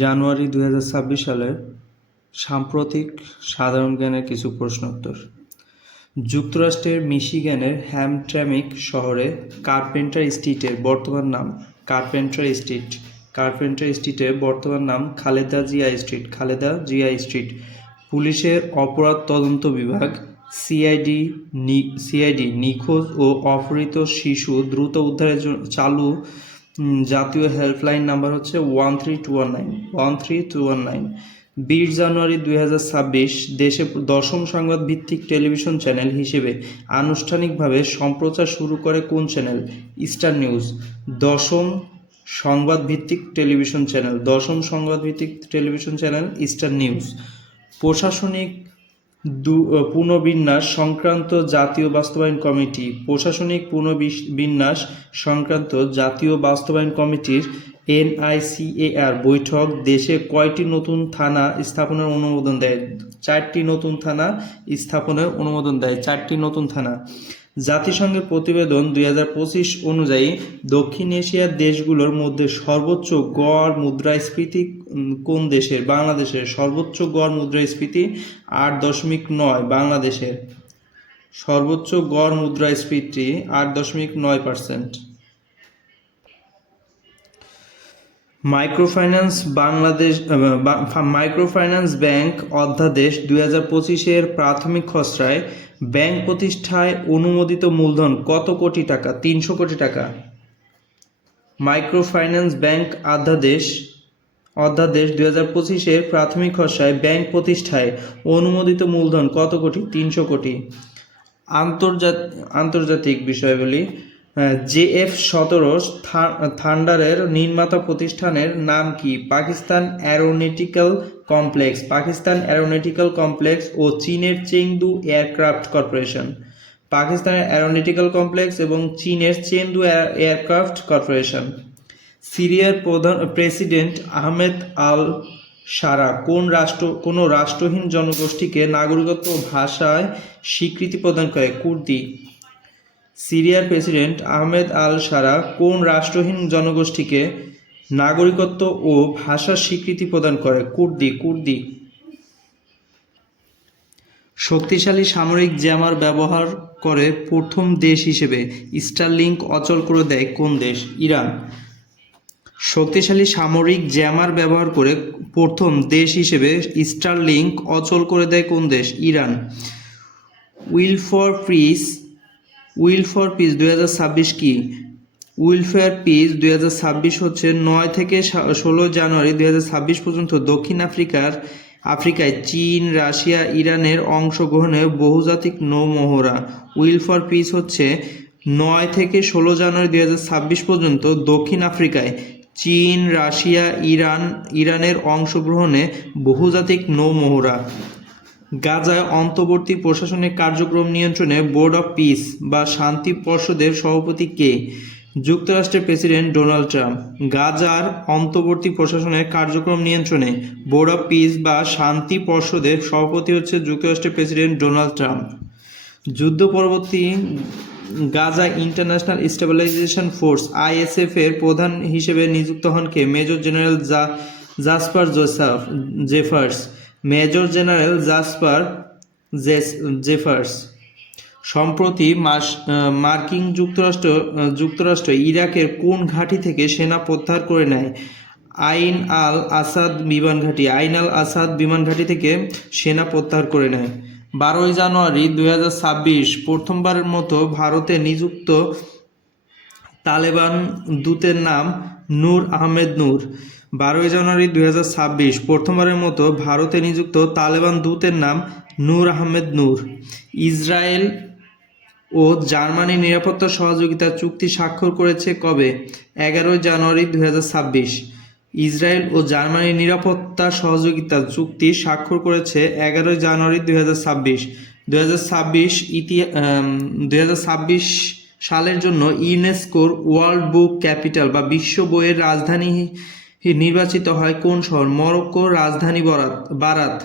জানুয়ারি দুই হাজার ছাব্বিশ সালের সাম্প্রতিক সাধারণ জ্ঞানের কিছু প্রশ্নোত্তর। যুক্তরাষ্ট্রের মিশিগানের হ্যামট্রামিক শহরে কার্পেন্টার স্ট্রিটের বর্তমান নাম কার্পেন্টার স্ট্রিট। কার্পেন্টার স্ট্রিটের বর্তমান নাম খালেদা জিয়া স্ট্রিট। খালেদা জিয়া স্ট্রিট পুলিশের অপরাধ তদন্ত বিভাগ, সিআইডি সিআইডি নিখোঁজ ও অপহৃত শিশু দ্রুত উদ্ধারের জন্য চালু জাতীয় হেল্পলাইন নাম্বার হচ্ছে one three two one nine one three two one nine বিশ জানুয়ারি দুই হাজার ছাব্বিশ, দেশে দশম সংবাদ ভিত্তিক টেলিভিশন চ্যানেল হিসেবে আনুষ্ঠানিকভাবে সম্প্রচার শুরু করে কোন চ্যানেল ইস্টার্ন নিউজ দশম সংবাদ ভিত্তিক টেলিভিশন চ্যানেল দশম সংবাদ ভিত্তিক টেলিভিশন চ্যানেল ইস্টার্ন নিউজ প্রশাসনিক দু- পুনর্বিন্যাস সংক্রান্ত জাতীয় বাস্তবায়ন কমিটি। প্রশাসনিক পুনর্বিন্যাস সংক্রান্ত জাতীয় বাস্তবায়ন কমিটির এনআইসিএআর বৈঠক দেশে কয়টি নতুন থানা স্থাপনের অনুমোদন দেয়? চারটি নতুন থানা স্থাপনের অনুমোদন দেয়। চারটি নতুন থানা। জাতিসংঘের প্রতিবেদন দুই হাজার পঁচিশ অনুযায়ী দক্ষিণ এশিয়ার দেশগুলোর মধ্যে সর্বোচ্চ গড় মুদ্রাস্ফীতি কোন দেশের? বাংলাদেশের সর্বোচ্চ গড় মুদ্রাস্ফীতি আট দশমিক নয়, বাংলাদেশের সর্বোচ্চ গড় মুদ্রাস্ফীতি আট দশমিক নয় percent microfinance Bangladesh microfinance bank অধ্যাদেশ দুই হাজার পঁচিশের প্রাথমিক খসড়ায় ব্যাংক প্রতিষ্ঠায় অনুমোদিত মূলধন কত কোটি টাকা? তিনশো কোটি টাকা। মাইক্রোফাইন্যান্স ব্যাংক অধ্যাদেশ অধ্যাদেশ দুই হাজার পঁচিশের প্রাথমিক খসড়ায় ব্যাংক প্রতিষ্ঠায় অনুমোদিত মূলধন কত কোটি? তিনশো কোটি। আন্তর্জাতিক আন্তর্জাতিক বিষয়গুলি জেএফ সতেরো থান্ডারের নির্মাতা প্রতিষ্ঠানের নাম কি? Pakistan aeronautical complex. Pakistan aeronautical complex ও চীনের চেংদু এয়ারক্রাফট কর্পোরেশন। পাকিস্তানের অ্যারোনটিক্যাল কমপ্লেক্স এবং চীনের চেংদু এয়ারক্রাফট কর্পোরেশন। সিরিয়ার প্রধান প্রেসিডেন্ট আহমেদ আল সারা কোন রাষ্ট্র কোনো রাষ্ট্রহীন জনগোষ্ঠীকে নাগরিকত্ব ভাষায় স্বীকৃতি প্রদান করে? কুর্দি। সিরিয়ার প্রেসিডেন্ট আহমেদ আল সারা কোন রাষ্ট্রহীন জনগোষ্ঠীকে নাগরিকত্ব ও ভাষার স্বীকৃতি প্রদান করে? কুর্দি কুর্দি। শক্তিশালী সামরিক জ্যামার ব্যবহার করে প্রথম দেশ হিসেবে স্টারলিংক অচল করে দেয় কোন দেশ? ইরান। শক্তিশালী সামরিক জ্যামার ব্যবহার করে প্রথম দেশ হিসেবে স্টারলিংক অচল করে দেয় কোন দেশ? Iran. Will for peace will for peace দুই হাজার ছাব্বিশ কি? উইলফেয়ার পিস দুই হাজার ছাব্বিশ হচ্ছে নয় থেকে ষোলো জানুয়ারি দুই হাজার ছাব্বিশ পর্যন্ত দক্ষিণ আফ্রিকার, আফ্রিকায় চীন, রাশিয়া, ইরানের অংশগ্রহণে বহুজাতিক নৌমহড়া উইল ফর পিস হচ্ছে নয় থেকে ষোলো জানুয়ারি দুই হাজার ছাব্বিশ পর্যন্ত দক্ষিণ আফ্রিকায়। চীন, রাশিয়া, ইরান, ইরানের অংশগ্রহণে বহুজাতিক নৌমহড়া গাজায় অন্তর্বর্তী প্রশাসনিক কার্যক্রম নিয়ন্ত্রণে বোর্ড অফ পিস বা শান্তি পর্ষদের সভাপতি কে? যুক্তরাষ্ট্রের প্রেসিডেন্ট ডোনাল্ড ট্রাম্প। গাজার অন্তর্বর্তী প্রশাসনের কার্যক্রম নিয়ন্ত্রণে বোর্ড অফ পিস বা শান্তি পর্ষদের সভাপতি হচ্ছে যুক্তরাষ্ট্রের প্রেসিডেন্ট ডোনাল্ড ট্রাম্প। যুদ্ধ পরবর্তী Gaza international stabilisation force ISF এর প্রধান হিসেবে নিযুক্ত হন কে? Major general Jasper Joseph Jeffers. Major general Jasper JS- Jeffers. সম্প্রতি মাস মার্কিন যুক্তরাষ্ট্র যুক্তরাষ্ট্র ইরাকের কোন ঘাঁটি থেকে সেনা প্রত্যাহার করে নেয়? আইন আল আসাদ বিমান ঘাঁটি। আইন আল আসাদ বিমান ঘাঁটি থেকে সেনা প্রত্যাহার করে নেয়। বারোই জানুয়ারি দুই হাজার ছাব্বিশ, প্রথমবারের মতো ভারতে নিযুক্ত তালেবান দূতের নাম নূর আহমেদ নূর। বারোই জানুয়ারি দুই হাজার ছাব্বিশ, প্রথমবারের মতো ভারতে নিযুক্ত তালেবান দূতের নাম নূর আহমেদ নূর। ইসরায়েল ও জার্মানি নিরাপত্তা সহযোগিতা চুক্তি স্বাক্ষর করেছে কবে? এগারোই জানুয়ারি দুই হাজার ছাব্বিশ। ইসরায়েল ও জার্মানি নিরাপত্তা সহযোগিতা চুক্তি স্বাক্ষর করেছে এগারোই জানুয়ারি দুই হাজার ছাব্বিশ। দুই হাজার ছাব্বিশ ইতিহাস হাজার ছাব্বিশ সালের জন্য ইউনেস্কোর ওয়ার্ল্ড বুক ক্যাপিটাল বা বিশ্ব বইয়ের রাজধানী নির্বাচিত হয় কোন শহর? মরক্কোর রাজধানী বরাত, বারাত।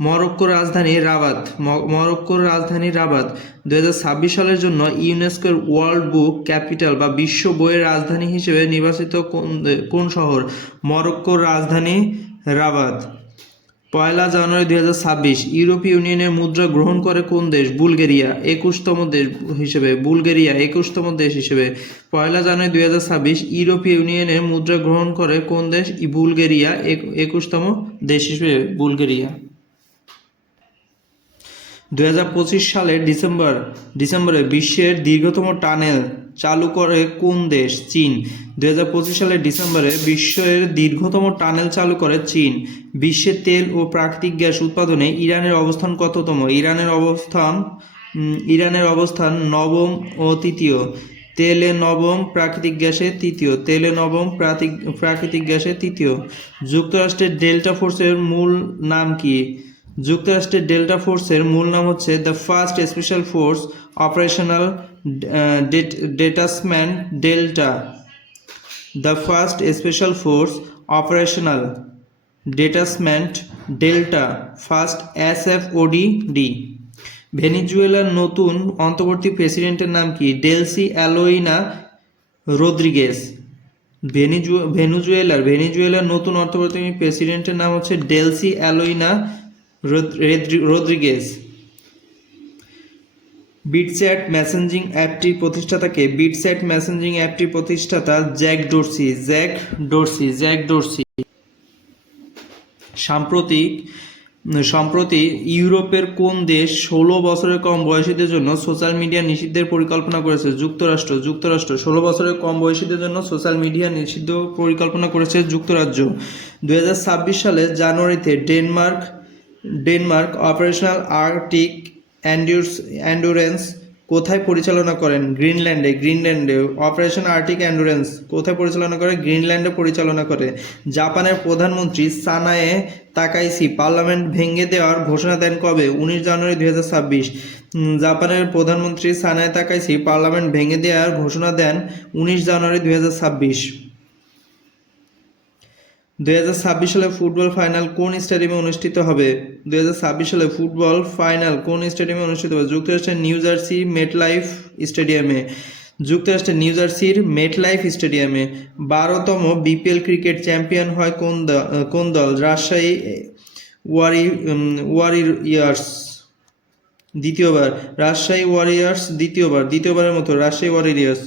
মরক্কোর রাজধানী রাবাত। মরক্কোর রাজধানী রাবাত। দু হাজার ছাব্বিশ সালের জন্য ইউনেস্কোর ওয়ার্ল্ড বুক ক্যাপিটাল বা বিশ্ব বইয়ের রাজধানী হিসেবে নির্বাচিত কোন কোন শহর? মরক্কোর রাজধানী রাবাত। পয়লা জানুয়ারি দুই হাজার ছাব্বিশ, ইউরোপীয় ইউনিয়নের মুদ্রা গ্রহণ করে কোন দেশ? বুলগেরিয়া, একুশতম দেশ হিসেবে, বুলগেরিয়া, একুশতম দেশ হিসেবে। পয়লা জানুয়ারি দুই হাজার ছাব্বিশ, ইউরোপীয় ইউনিয়নের মুদ্রা গ্রহণ করে কোন দেশ? বুলগেরিয়া, এক- একুশতম দেশ হিসেবে, বুলগেরিয়া। দুই হাজার পঁচিশ সালের ডিসেম্বর, ডিসেম্বরে বিশ্বের দীর্ঘতম টানেল চালু করে কোন দেশ? চীন। দু হাজার পঁচিশ সালের ডিসেম্বরে বিশ্বের দীর্ঘতম টানেল চালু করে চীন। বিশ্বের তেল ও প্রাকৃতিক গ্যাস উৎপাদনে ইরানের অবস্থান কততম? ইরানের অবস্থান ইরানের অবস্থান নবম ও তৃতীয়। তেলে নবম, প্রাকৃতিক গ্যাসে তৃতীয়। তেলে নবম প্রাকৃতিক প্রাকৃতিক গ্যাসে তৃতীয়। যুক্তরাষ্ট্রের ডেল্টা ফোর্সের মূল নাম কি? যুক্তরাষ্ট্রের ডেল্টা ফোর্সের মূল নাম হচ্ছে the first special force operational detachment Delta, the first special force operational detachment Delta, first S F OD D ভেনিজুয়েলার নতুন অন্তর্বর্তী প্রেসিডেন্টের নাম কি? Delcy অ্যালোইনা Rodriguez. ভেনিজু, ভেনুজুয়েলার, ভেনিজুয়েলার নতুন অন্তর্বর্তী প্রেসিডেন্টের নাম হচ্ছে ডেলসি অ্যালোইনা রোদ- বিটচ্যাট মেসেঞ্জিং অ্যাপটির প্রতিষ্ঠাতাকে বিটচ্যাট মেসেঞ্জিং অ্যাপটির প্রতিষ্ঠাতা Jack Dorsey Jack Dorsey Jack Dorsey. সাম্প্রতিক, সম্প্রতি ইউরোপের কোন দেশ ষোলো বছরের কম বয়সীদের জন্য সোশ্যাল মিডিয়া নিষিদ্ধের পরিকল্পনা করেছে? যুক্তরাষ্ট্র যুক্তরাষ্ট্র, ষোলো বছরের কম বয়সীদের জন্য সোশ্যাল মিডিয়া নিষিদ্ধ পরিকল্পনা করেছে যুক্তরাজ্য। দু হাজার ছাব্বিশ সালে জানুয়ারিতে ডেনমার্ক ডেনমার্ক অপারেশনাল আর্কটিক অ্যান্ডিউস অ্যান্ডুরেন্স কোথায় পরিচালনা করেন? গ্রিনল্যান্ডে গ্রিনল্যান্ডে অপারেশন আর্টিক অ্যান্ডুরেন্স কোথায় পরিচালনা করে? গ্রিনল্যান্ডে পরিচালনা করে। জাপানের প্রধানমন্ত্রী সানায়ে তাকাইসি পার্লামেন্ট ভেঙে দেওয়ার ঘোষণা দেন কবে? উনিশ জানুয়ারি দুই হাজার ছাব্বিশ। জাপানের প্রধানমন্ত্রী সানায়ে তাকাইসি পার্লামেন্ট ভেঙে দেওয়ার ঘোষণা দেন উনিশ জানুয়ারি দুই হাজার ছাব্বিশ। দুই হাজার ছাব্বিশ সালে ফুটবল ফাইনাল কোন স্টেডিয়ামে অনুষ্ঠিত হবে? দুই হাজার ছাব্বিশ সালে ফুটবল ফাইনাল কোন স্টেডিয়ামে অনুষ্ঠিত হবে? যুক্তরাষ্ট্রের নিউ জার্সি মেটলাইফ স্টেডিয়ামে। যুক্তরাষ্ট্রের নিউ জার্সির মেটলাইফ স্টেডিয়ামে। বারোতম বিপিএল ক্রিকেট চ্যাম্পিয়ন হয় কোন কোন দল? রাজশাহী, ওয়ারি ওয়ারিয়ার্স। দ্বিতীয়বার। রাজশাহী ওয়ারিয়ার্স দ্বিতীয়বার। দ্বিতীয়বারের মতো রাজশাহী ওয়ারিয়ার্স।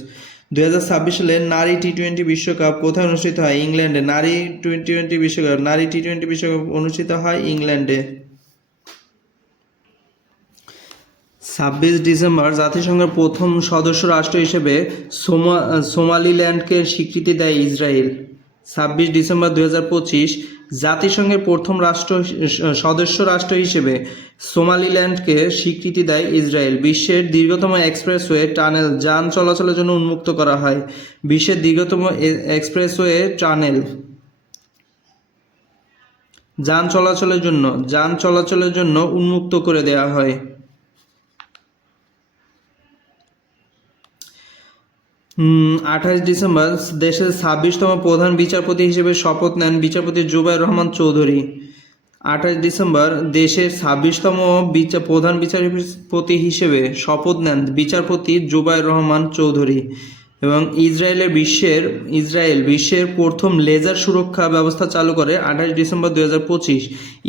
দুই হাজার ছাব্বিশ সালে নারী টি টোয়েন্টি বিশ্বকাপ কোথায় অনুষ্ঠিত হয়? ইংল্যান্ডে। নারী টি টোয়েন্টি বিশ্বকাপ, নারী টি টোয়েন্টি বিশ্বকাপ অনুষ্ঠিত হয় ইংল্যান্ডে। ছাব্বিশ ডিসেম্বর জাতিসংঘের প্রথম সদস্য রাষ্ট্র হিসেবে সোমা, সোমালিল্যান্ডকে স্বীকৃতি দেয় ইসরায়েল। ছাব্বিশ ডিসেম্বর দুই হাজার পঁচিশ জাতিসংঘের প্রথম রাষ্ট্র সদস্য রাষ্ট্র হিসেবে সোমালিল্যান্ডকে স্বীকৃতি দেয় ইসরায়েল। বিশ্বের দীর্ঘতম এক্সপ্রেসওয়ে টানেল যান চলাচলের জন্য উন্মুক্ত করা হয়। বিশ্বের দীর্ঘতম এক্সপ্রেসওয়ে টানেল যান চলাচলের জন্য, যান চলাচলের জন্য উন্মুক্ত করে দেওয়া হয়। আঠাশ ডিসেম্বর দেশের ছাব্বিশতম প্রধান বিচারপতি হিসেবে শপথ নেন বিচারপতি জুবাইর রহমান চৌধুরী। আঠাশ ডিসেম্বর দেশের ছাব্বিশতম বিচার প্রধান বিচারপতি হিসেবে শপথ নেন বিচারপতি জুবাইর রহমান চৌধুরী এবং ইসরায়েলের বিশ্বের, ইসরায়েল বিশ্বের প্রথম লেজার সুরক্ষা ব্যবস্থা চালু করে আঠাশ ডিসেম্বর দু হাজার পঁচিশ।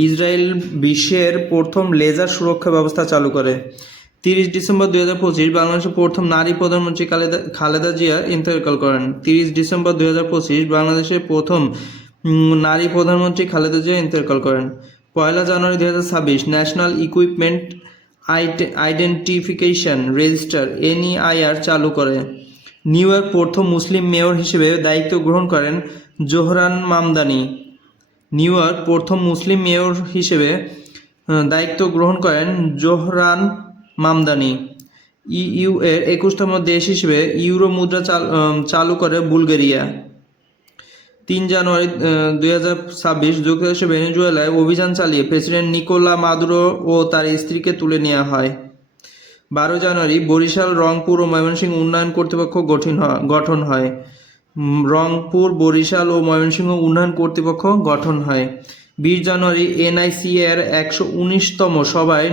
ইসরায়েল বিশ্বের প্রথম লেজার সুরক্ষা ব্যবস্থা চালু করে। তিরিশ ডিসেম্বর দুই হাজার পঁচিশ বাংলাদেশের প্রথম নারী প্রধানমন্ত্রী খালেদা খালেদা জিয়া ইন্তেকাল করেন। তিরিশ ডিসেম্বর দুই হাজার পঁচিশ বাংলাদেশের প্রথম নারী প্রধানমন্ত্রী খালেদা জিয়া ইন্তেকাল করেন। পয়লা জানুয়ারি দুই হাজার ছাব্বিশ national equipment identification register NEIR চালু করে। নিউ ইয়র্ক প্রথম মুসলিম মেয়র হিসেবে দায়িত্ব গ্রহণ করেন জোহরান মামদানি। নিউ ইয়র্ক প্রথম মুসলিম মেয়র হিসেবে দায়িত্ব গ্রহণ করেন জোহরান মামদানি। ইইউ এর একুশতম দেশ হিসেবে ইউরো মুদ্রা চাল- করে বুলগেরিয়া। তিন জানুয়ারি দুই হাজার ছাব্বিশ যুক্তরাষ্ট্রের ভেনেজুয়েলায় অভিযান চালিয়ে প্রেসিডেন্ট নিকোলা মাদুরো ও তার স্ত্রীকে তুলে নেওয়া হয়। বারো জানুয়ারি বরিশাল, রংপুর ও ময়মনসিংহ উন্নয়ন কর্তৃপক্ষ গঠন গঠন হয়। রংপুর, বরিশাল ও ময়মনসিংহ উন্নয়ন কর্তৃপক্ষ গঠন হয়। বিশ জানুয়ারি এনআইসি এর একশো উনিশতম সভায়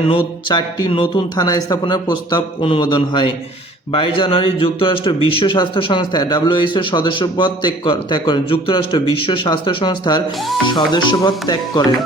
চারটি নতুন থানা স্থাপনের প্রস্তাব অনুমোদন হয়। বাইশ জানুয়ারি যুক্তরাষ্ট্র বিশ্ব স্বাস্থ্য সংস্থা ডাব্লিউএইচও সদস্যপদ ত্যাগ করেন। যুক্তরাষ্ট্র বিশ্ব স্বাস্থ্য সংস্থার সদস্যপদ ত্যাগ করেন।